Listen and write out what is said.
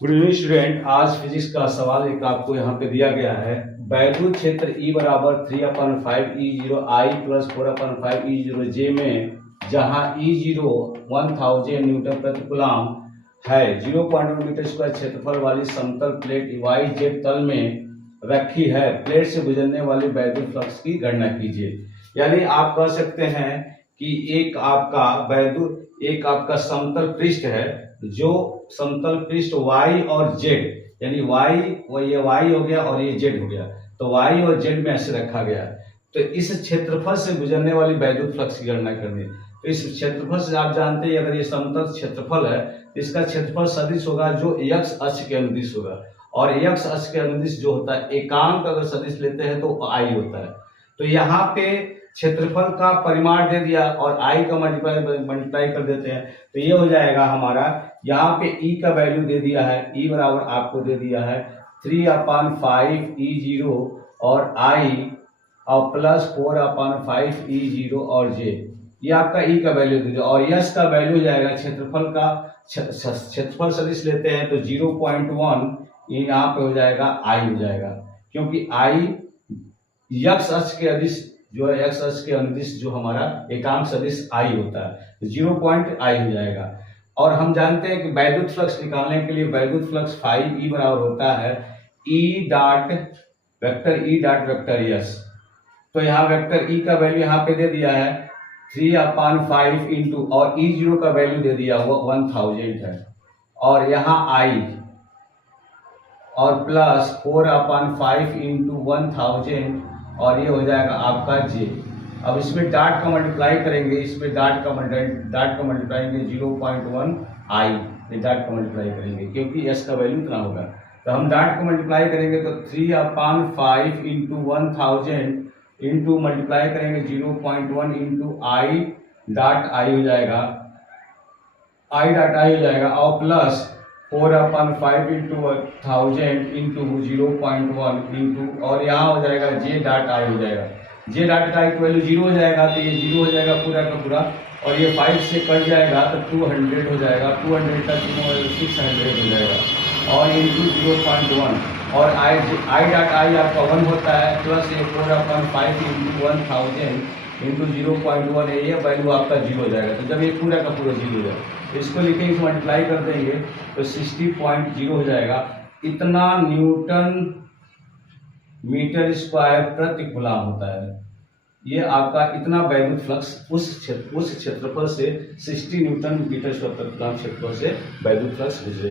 Good evening student. आज physics का सवाल एक आपको यहाँ पे दिया गया है। वैद्युत क्षेत्र E बराबर 3/5 E0 I plus 4/5 E0 J में जहाँ E0 1000 न्यूटन प्रति कूलम है, 0.1 मीटर स्क्वायर क्षेत्रफल वाली समतल प्लेट YZ तल में रखी है। प्लेट से गुजरने वाली वैद्युत फ्लक्स की गणना कीजिए। यानी आप कह सकते हैं कि एक आपका समतल पृष्ठ है, जो समतल पृष्ठ y और z, यानी ये y हो गया और ये z हो गया, तो y और z में ऐसे रखा गया है। तो इस क्षेत्रफल से गुजरने वाली वैद्युत फ्लक्स की गणना करनी है। तो इस क्षेत्रफल से आप जानते हैं, अगर ये समतल क्षेत्रफल है, इसका क्षेत्रफल सदिश होगा जो x अक्ष के अनुदिश होगा, और x अक्ष के अनुदिश जो होता है, एकांक अगर सदिश लेते हैं तो i होता है। तो यहाँ पे क्षेत्रफल का परिमाण दे दिया और i का मल्टीप्लाई कर देते हैं, तो ये हो जाएगा हमारा। यहाँ पे e का वैल्यू दे दिया है, e बराबर आपको दे दिया है 3/5 E0 और i और प्लस 4/5 E0 और j, ये आपका e का वैल्यू दे दिया। और यश का वैल्यू हो जाएगा, क्षेत्रफल सदिश लेते हैं तो 0.1 यहाँ पे हो जाएगा i हो जाएगा, क्योंकि i x अक्ष के अदिश जो है, x अक्ष के अनुदिश जो हमारा एकांक सदिश i होता है, 0.i हो जाएगा। और हम जानते हैं कि वैद्युत फ्लक्स निकालने के लिए वैद्युत फ्लक्स फाई E बराबर होता है E डॉट वेक्टर यस। तो यहाँ वेक्टर E का वैल्यू यहाँ पे दे दिया है 3/5 इंटू, और E0 का वैल्यू दे दिया हुआ 1000 है, और यहाँ I और प्लस 4/5 इंटू 1000, और ये हो जाएगा आपका j। अब इसमें डॉट का मल्टीप्लाई करेंगे, इसमें डॉट का मल्टीप्लाई 0.1 i, ये डॉट का मल्टीप्लाई करेंगे क्योंकि s का वैल्यू इतना होगा। तो हम डॉट को मल्टीप्लाई करेंगे तो 3/5 इंटू 1000 इंटू मल्टीप्लाई करेंगे 0.1 इंटू i डॉट i हो जाएगा, और प्लस 4/5 इंटू 1000 इंटू 0.1 इंटू, और यहाँ हो जाएगा j डॉट i हो जाएगा। j डॉट का वैल्यू 0 हो जाएगा, तो ये 0 हो जाएगा पूरा का पूरा, और ये 5 से कट जाएगा तो 200 हो जाएगा, 200 का 600 हो जाएगा, और इंटू 0.1, और i डॉट i आपका 1 होता है, प्लस ये 4/5 इंटू 1000 इंटू 0.1 है, ये वैल्यू आपका 0 हो जाएगा। तो जब ये पूरा का पूरा 0 हो जाएगा, इसको लिखेंगे, इसे मल्टीप्लाई कर देंगे तो 60.0 हो जाएगा। इतना न्यूटन मीटर स्क्वायर प्रति कूलम होता है। ये आपका इतना वैद्युत फ्लक्स उस क्षेत्रफल से 60 न्यूटन मीटर स्क्वायर प्रति कूलम क्षेत्रफल से वैद्युत फ्लक्स गुजरे।